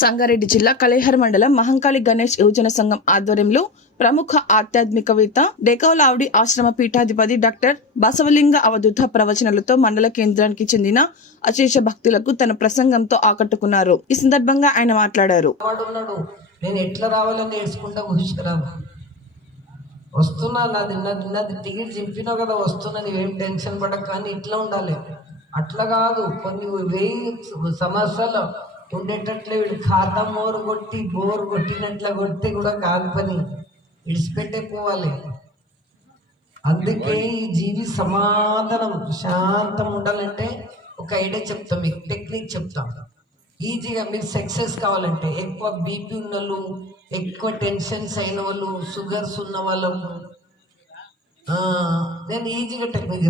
సంగారెడ్డి జిల్లా కళేహర్ మండలం మహంకాళి గణేష్ యువజన సంఘం ఆధ్వర్యంలో ప్రముఖ ఆధ్యాత్మికవేత్త డెకౌలావిడి ఆశ్రమ పీఠాధిపతి డాక్టర్ బసవలింగ అవధూత ప్రవచనాలతో మండల కేంద్రానికి చెందిన అశేష భక్తులకు తన ప్రసంగంతో ఆకట్టుకున్నారు. ఈ సందర్భంగా ఆయన మాట్లాడారు. నేను ఎట్లా రావాలని నేర్చుకుంటా వస్తున్నా, నాది టికెట్ చింపినావు కదా, వస్తున్నా, నువ్వేం టెన్షన్ పడక, కానీ ఇట్లా ఉండాలి. అట్లా కాదు, కొన్ని 1000 సంవత్సరాలు ఉండేటట్లే వీడు ఖాతా బోరు కొట్టినట్లా కొడితే కూడా కాదు పని, విడిచిపెట్టే పోవాలి. అందుకే ఈ జీవి సమాధానం శాంతం ఉండాలంటే ఒక ఐడియా చెప్తాం, మీకు టెక్నిక్ చెప్తాం. ఈజీగా మీరు సక్సెస్ కావాలంటే, ఎక్కువ బీపీ ఉన్న వాళ్ళు, ఎక్కువ టెన్షన్స్ అయిన వాళ్ళు, షుగర్స్ ఉన్న వాళ్ళకు నేను ఈజీగా టెక్నిక్